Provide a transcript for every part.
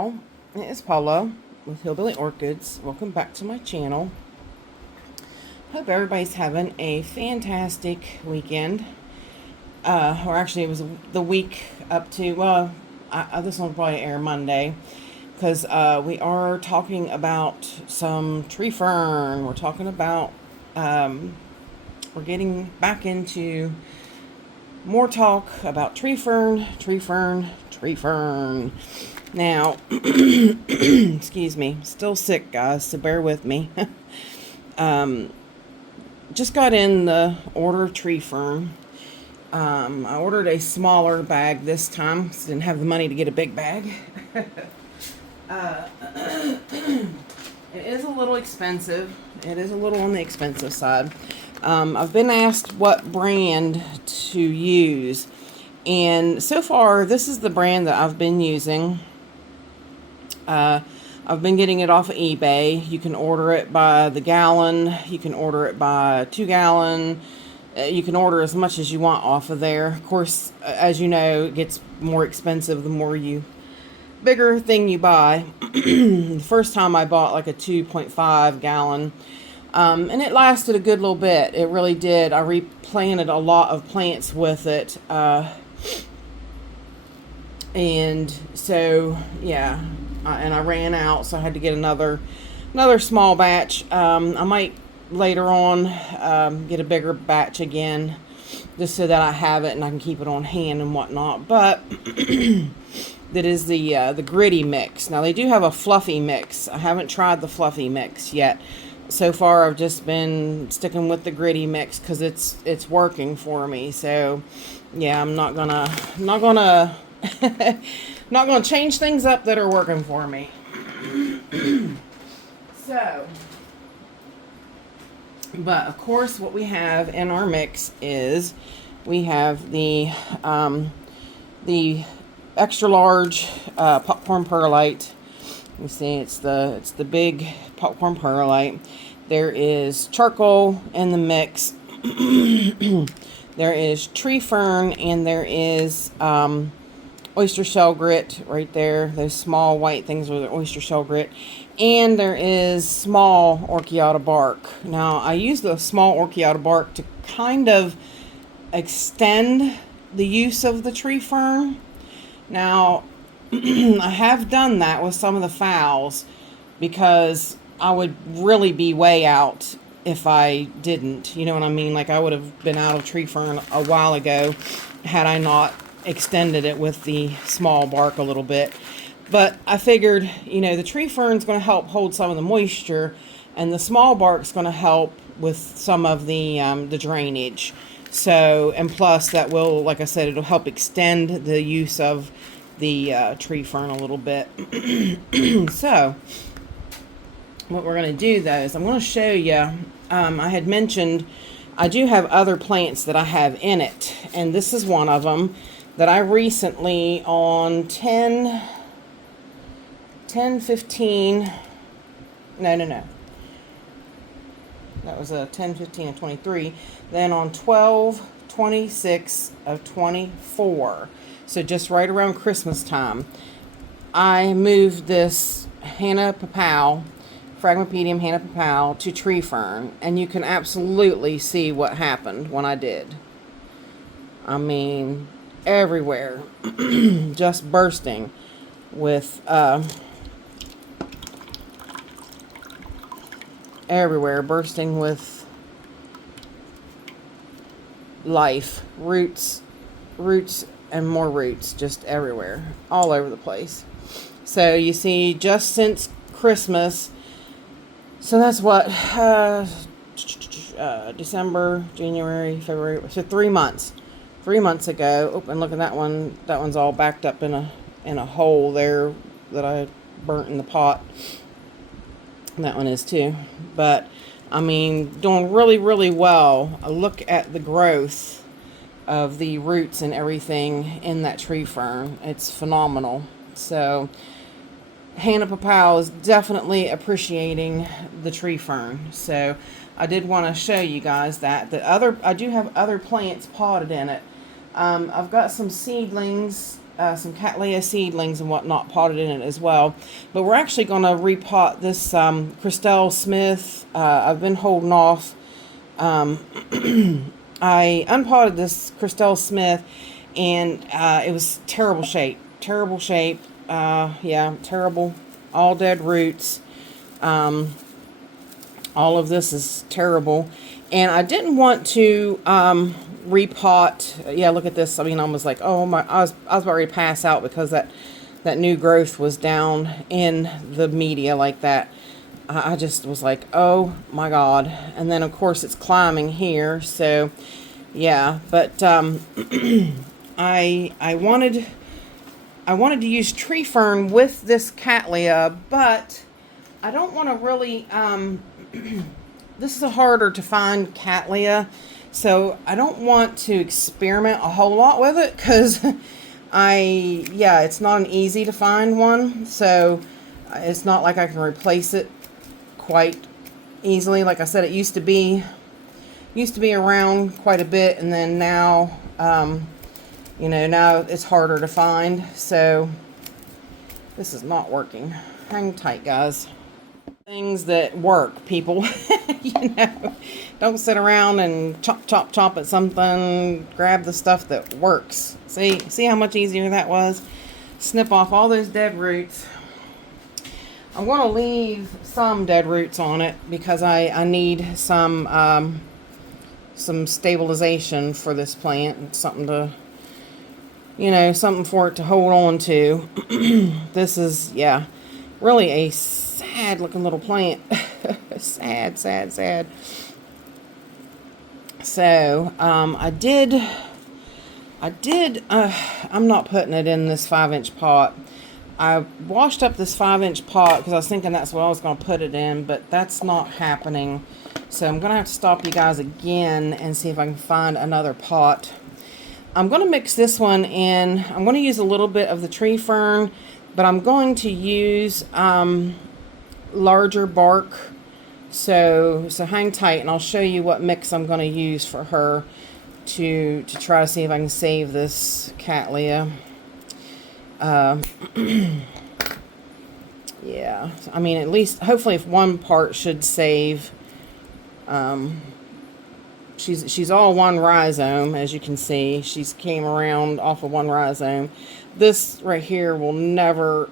y'all, it is Paula with Hillbilly Orchids. Welcome back to my channel. Hope everybody's having a fantastic weekend. Or actually it was the week up to, well, this one will probably air Monday. Because we are talking about some tree fern. We're talking about, we're getting back into more talk about tree fern. Now, excuse me, still sick, guys, so bear with me. Just got in the order of tree fern. I ordered a smaller bag this time because I didn't have the money to get a big bag. It is a little expensive. It is a little on the expensive side. I've been asked what brand to use, and so far this is the brand that I've been using. I've been getting it off of eBay. You can order it by the gallon. You can order it by 2 gallon. You can order as much as you want off of there. Of course, as you know, it gets more expensive the bigger thing you buy. The first time I bought like a 2.5 gallon. And it lasted a good little bit. It really did. I replanted a lot of plants with it. And so, yeah. And I ran out, so I had to get another small batch. I might later on get a bigger batch again, just so that I have it and I can keep it on hand and whatnot. But that is the gritty mix. Now they do have a fluffy mix. I haven't tried the fluffy mix yet. So far, I've just been sticking with the gritty mix because it's working for me. So, yeah, I'm not gonna not gonna change things up that are working for me. So, but of course, what we have in our mix is we have the extra large popcorn perlite. You see, it's the big popcorn perlite. There is charcoal in the mix. There is tree fern, and there is oyster shell grit right there. Those small white things are the oyster shell grit. And there is small orchiata bark. Now, I use the small orchiata bark to kind of extend the use of the tree fern. Now, I have done that with some of the phals because I would really be way out if I didn't. You know what I mean? Like, I would have been out of tree fern a while ago had I not extended it with the small bark a little bit. But I figured, you know, the tree fern's going to help hold some of the moisture, and the small bark's going to help with some of the drainage. So, and plus that will, like I said, it'll help extend the use of the tree fern a little bit. So, what we're going to do though is I'm going to show you, I had mentioned I do have other plants that I have in it, and this is one of them that I recently on 10/15, no. That was a 10/15 of 23. Then on 12/26 of 24. So just right around Christmas time, I moved this Hannah Papal, Phragmipedium Hannah Papal, to tree fern. And you can absolutely see what happened when I did. I mean, everywhere. Just bursting with everywhere, bursting with life, roots and more roots, just everywhere, all over the place. So you see, just since Christmas, so that's what December, January, February, so 3 months ago. Oh, and look at that one. That one's all backed up in a hole there that I burnt in the pot. That one is too. But I mean, doing really, really well. Look at the growth of the roots and everything in that tree fern. It's phenomenal. So Hannah Papal is definitely appreciating the tree fern. So I did want to show you guys that. I do have other plants potted in it. I've got some seedlings some Cattleya seedlings and whatnot potted in it as well. But we're actually going to repot this Christelle Smith. I've been holding off. I unpotted this Christelle Smith, and it was terrible shape. Terrible shape. Yeah, terrible. All dead roots. All of this is terrible. And I didn't want to repot. Yeah, look at this. I mean, I was like, oh my, I was about ready to pass out because that new growth was down in the media like that. I just was like, oh my God. And then of course it's climbing here. So yeah, but I wanted to use Tree Fern with this Cattleya, but I don't want to really, this is a harder to find Cattleya, so I don't want to experiment a whole lot with it, because it's not an easy to find one, so it's not like I can replace it quite easily. Like I said, it used to be around quite a bit, and then now, now it's harder to find, so this is not working. Hang tight, guys. Things that work, people. Don't sit around and chop at something. Grab the stuff that works. See how much easier that was? Snip off all those dead roots. I'm going to leave some dead roots on it because I need some stabilization for this plant. Something to, something for it to hold on to. This is, really a sad looking little plant. sad. So, I'm not putting it in this 5-inch pot. I washed up this 5-inch pot because I was thinking that's what I was going to put it in, but that's not happening. So I'm going to have to stop you guys again and see if I can find another pot. I'm going to mix this one in. I'm going to use a little bit of the Tree Fern, but I'm going to use larger bark. So hang tight, and I'll show you what mix I'm going to use for her to try to see if I can save this Cattleya. Yeah, I mean, at least hopefully if one part should save. She's all one rhizome, as you can see. She's came around off of one rhizome. This right here will never,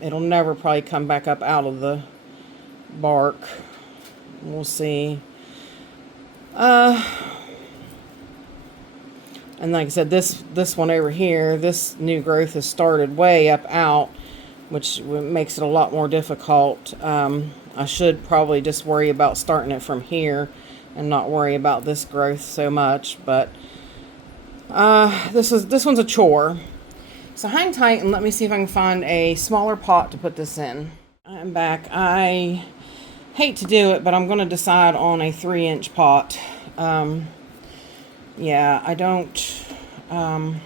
it'll never probably come back up out of the bark. We'll see. And like I said, this one over here, this new growth has started way up out, which makes it a lot more difficult. I should probably just worry about starting it from here and not worry about this growth so much. But this one's a chore. So hang tight and let me see if I can find a smaller pot to put this in. I'm back. I hate to do it, but I'm going to decide on a 3-inch pot. Yeah, I don't want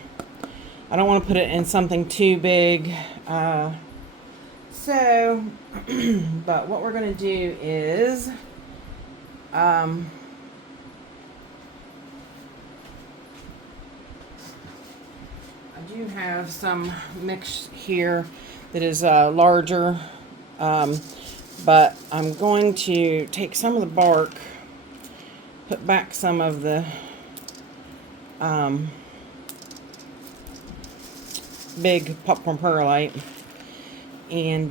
to put it in something too big. So, but what we're going to do is, I do have some mix here that is larger, but I'm going to take some of the bark, put back some of the big popcorn perlite, and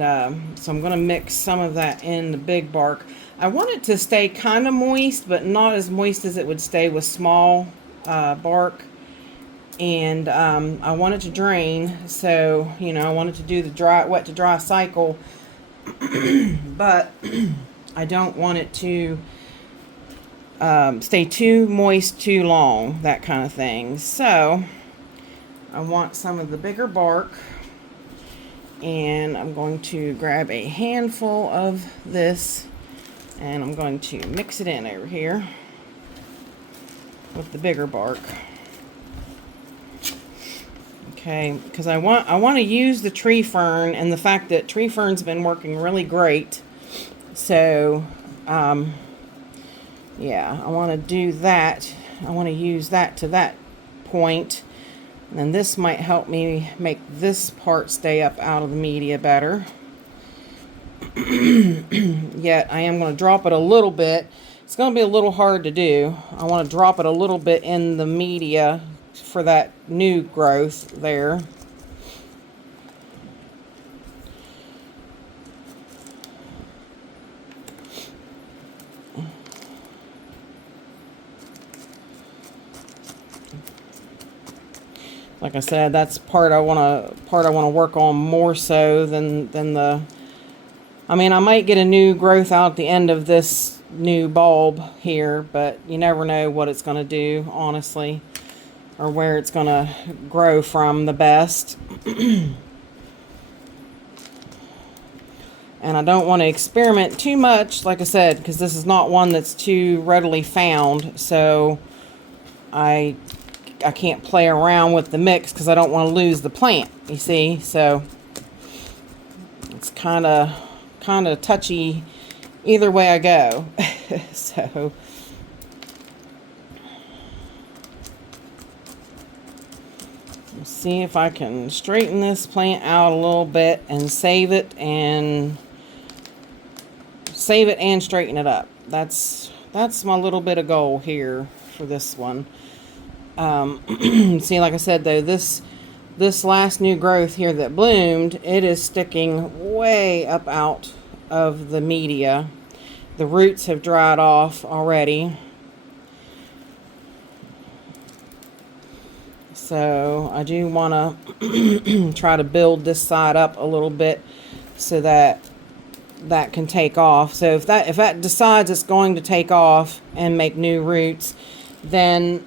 so I'm going to mix some of that in the big bark. I want it to stay kind of moist, but not as moist as it would stay with small bark. And I want it to drain, so I wanted to do the wet to dry cycle, but I don't want it to stay too moist too long, that kind of thing. So I want some of the bigger bark, and I'm going to grab a handful of this, and I'm going to mix it in over here with the bigger bark. Okay, because I want to use the Tree Fern, and the fact that Tree Fern's been working really great. So yeah, I want to do that. I want to use that to that point. And this might help me make this part stay up out of the media better. Yet I am going to drop it a little bit. It's going to be a little hard to do. I want to drop it a little bit in the media for that new growth there. Like I said, that's part I want to work on more so than the. I mean, I might get a new growth out at the end of this new bulb here, but you never know what it's going to do, honestly, or where it's going to grow from the best. And I don't want to experiment too much, like I said, because this is not one that's too readily found, so I can't play around with the mix because I don't want to lose the plant, you see. So it's kind of touchy either way I go. So let's see if I can straighten this plant out a little bit and save it and straighten it up. That's my little bit of goal here for this one. See, like I said though, this last new growth here that bloomed, it is sticking way up out of the media. The roots have dried off already. So I do want to try to build this side up a little bit so that can take off. So if that decides it's going to take off and make new roots, then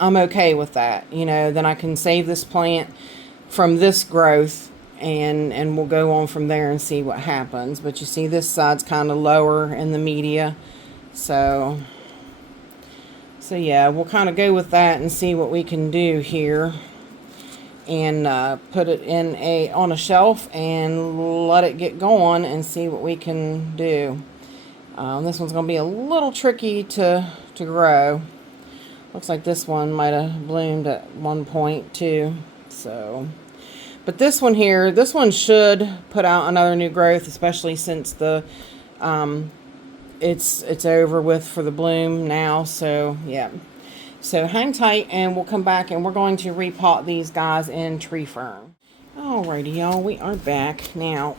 I'm okay with that. You know, then I can save this plant from this growth and we'll go on from there and see what happens. But you see this side's kind of lower in the media. So yeah, we'll kind of go with that and see what we can do here. And put it on a shelf and let it get going and see what we can do. This one's going to be a little tricky to grow. Looks like this one might have bloomed at one point too. So, but this one here, this one should put out another new growth, especially since the it's over with for the bloom now. So yeah. So hang tight and we'll come back and we're going to repot these guys in Tree Fern. Alrighty, y'all, we are back now.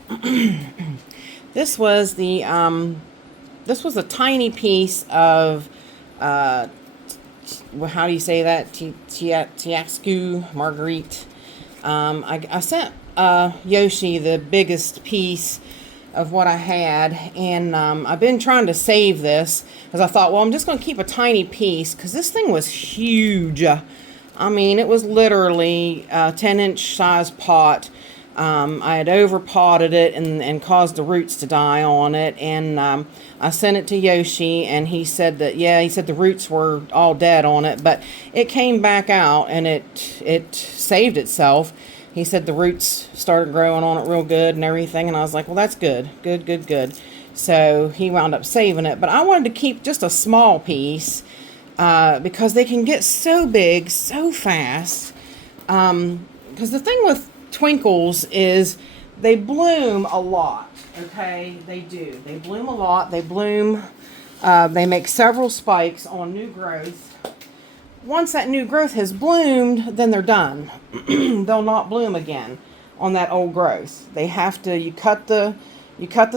This was a tiny piece of how do you say that? Tiascu Marguerite. I sent Yoshi the biggest piece of what I had, and I've been trying to save this because I thought, well, I'm just going to keep a tiny piece because this thing was huge. I mean, it was literally a 10-inch size pot. I had over potted it and caused the roots to die on it, and I sent it to Yoshi, and he said that, yeah, he said the roots were all dead on it, but it came back out and it saved itself. He said the roots started growing on it real good and everything, and I was like, well, that's good. Good. So he wound up saving it, but I wanted to keep just a small piece because they can get so big so fast. Because the thing with twinkles is they bloom a lot, okay? They do. They bloom a lot. They bloom, they make several spikes on new growth. Once that new growth has bloomed, then they're done. They'll not bloom again on that old growth. They have to, you cut the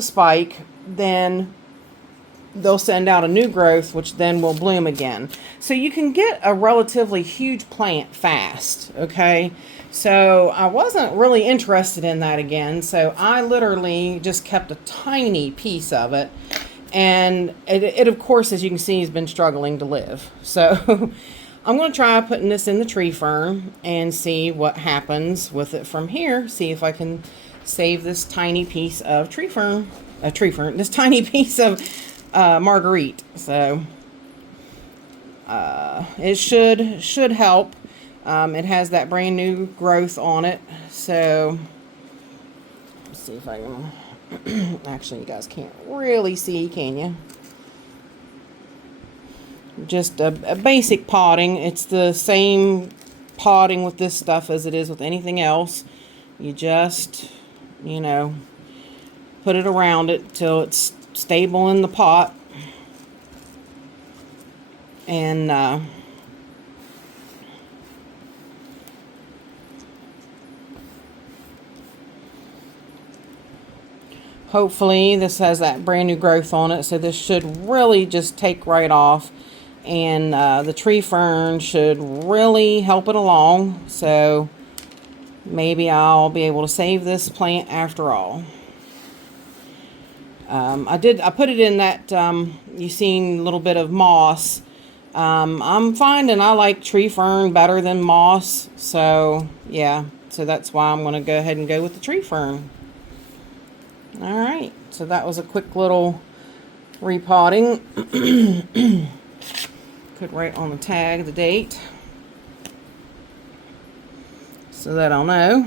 spike, then they'll send out a new growth, which then will bloom again. So you can get a relatively huge plant fast, okay? So I wasn't really interested in that again, so I literally just kept a tiny piece of it. And it of course, as you can see, has been struggling to live. So I'm going to try putting this in the Tree Fern and see what happens with it from here. See if I can save this tiny piece of this tiny piece of Marguerite. So it should help. It has that brand new growth on it. So let's see if I can. Actually, you guys can't really see, can you? Just a basic potting. It's the same potting with this stuff as it is with anything else. You just, you know, put it around it till it's stable in the pot. And hopefully this has that brand new growth on it, so this should really just take right off. And the tree fern should really help it along, so maybe I'll be able to save this plant after all. I put it in that, you seen a little bit of moss. I'm finding I like tree fern better than moss, so yeah, so that's why I'm going to go ahead and go with the tree fern. Alright, so that was a quick little repotting. Put right on the tag the date so that I'll know.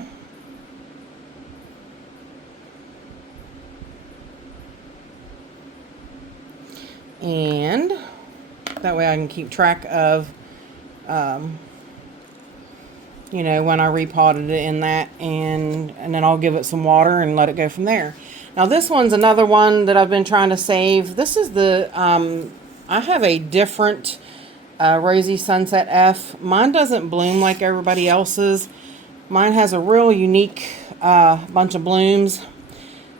And that way I can keep track of, you know, when I repotted it in that, and then I'll give it some water and let it go from there. Now this one's another one that I've been trying to save. This is the, I have a different Rosy Sunset F. Mine doesn't bloom like everybody else's. Mine has a real unique bunch of blooms.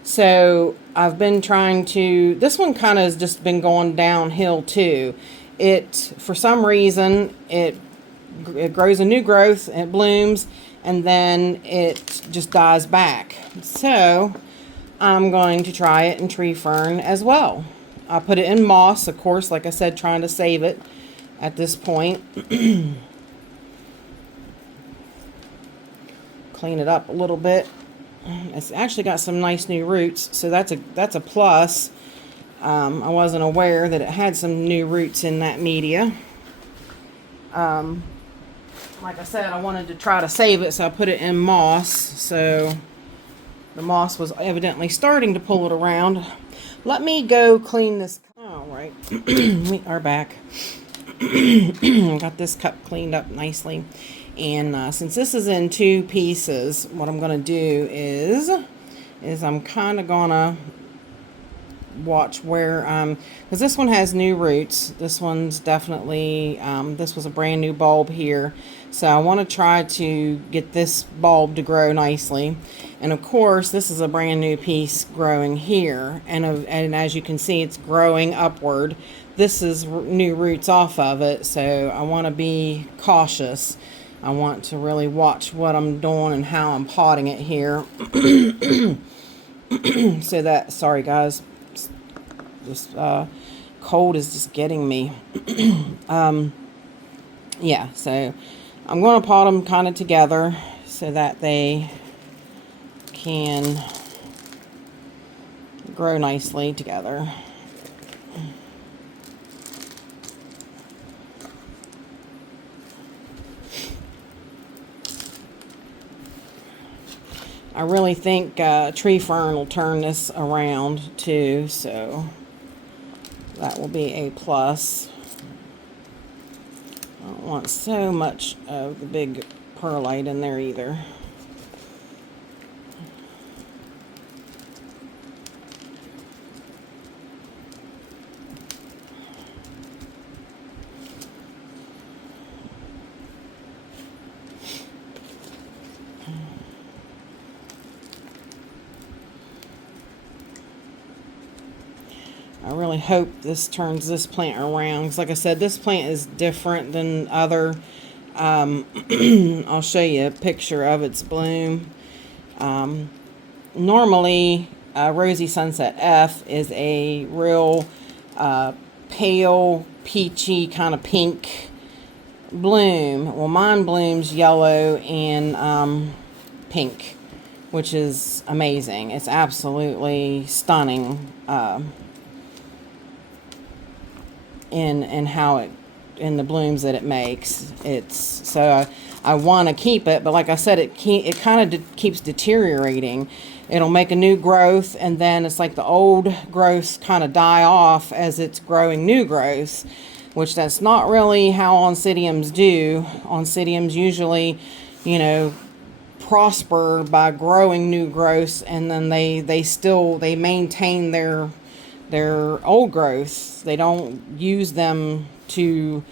So I've been trying to, this one kind of has just been going downhill too. It, for some reason, it grows a new growth, it blooms, and then it just dies back. So I'm going to try it in tree fern as well. I put it in moss, of course, like I said, trying to save it at this point. Clean it up a little bit. It's actually got some nice new roots, so that's a plus. I wasn't aware that it had some new roots in that media. Like I said, I wanted to try to save it, so I put it in moss. So the moss was evidently starting to pull it around. Let me go clean this. All right, we are back. Got this cup cleaned up nicely. And since this is in two pieces, what I'm going to do is I'm kind of going to watch where, because this one has new roots. This one's definitely, this was a brand new bulb here. So I want to try to get this bulb to grow nicely. And of course, this is a brand new piece growing here. And as you can see, it's growing upward. This is new roots off of it. So I want to be cautious. I want to really watch what I'm doing and how I'm potting it here. So that, sorry guys, this cold is just getting me. Yeah, so I'm going to pot them kind of together so that they can grow nicely together. I really think tree fern will turn this around too, so that will be a plus. I don't want so much of the big perlite in there either. I really hope this turns this plant around, because like I said, this plant is different than other. I'll show you a picture of its bloom. Normally, Rosy Sunset F is a real pale, peachy, kind of pink bloom. Well, mine blooms yellow and pink, which is amazing. It's absolutely stunning. In how it, in the blooms that it makes. It's so I want to keep it, but like I said, it kind of keeps deteriorating. It'll make a new growth, and then it's like the old growths kind of die off as it's growing new growths. which that's not really how oncidiums do. Oncidiums usually, you know, prosper by growing new growths, and then they maintain their old growths. They don't use them to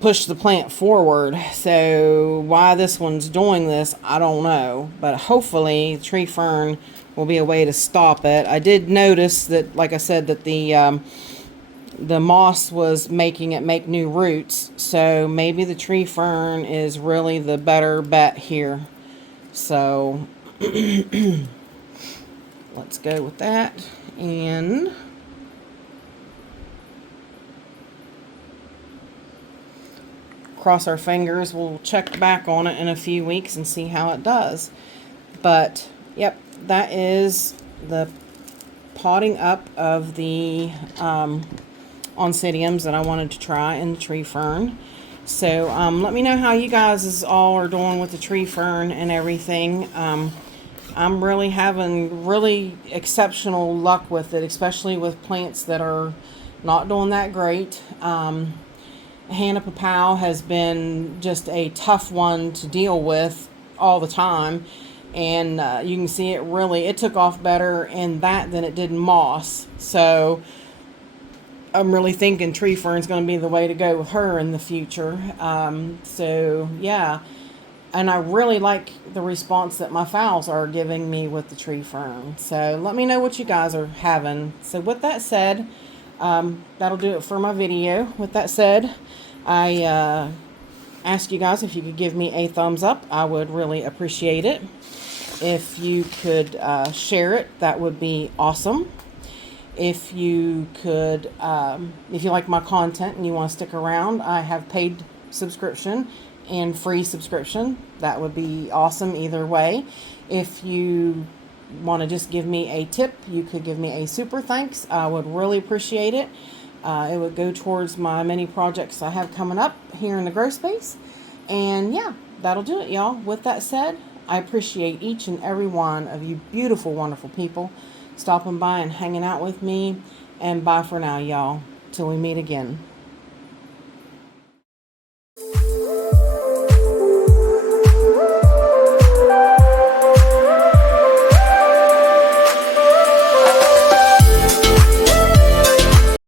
push the plant forward. So why this one's doing this, I don't know. But hopefully tree fern will be a way to stop it. I did notice that, like I said, that the moss was making it make new roots. So maybe the tree fern is really the better bet here. So let's go with that. And cross our fingers. We'll check back on it in a few weeks and see how it does. But yep, that is the potting up of the oncidiums that I wanted to try in the tree fern. So let me know how you guys all are doing with the tree fern and everything. I'm really having really exceptional luck with it, especially with plants that are not doing that great. Hannah Papau has been just a tough one to deal with all the time, and you can see it took off better in that than it did in moss. So I'm really thinking tree fern is going to be the way to go with her in the future. So yeah, and I really like the response that my phals are giving me with the tree fern. So let me know what you guys are having. So with that said, that'll do it for my video. With that said, I ask you guys if you could give me a thumbs up. I would really appreciate it. If you could share it, that would be awesome. If you could, if you like my content and you want to stick around, I have paid subscription and free subscription. That would be awesome either way. If you want to just give me a tip, you could give me a super thanks. I would really appreciate it. It would go towards my many projects I have coming up here in the grow space. And yeah, that'll do it, y'all. With that said, I appreciate each and every one of you beautiful, wonderful people stopping by and hanging out with me. And bye for now, y'all. Till we meet again.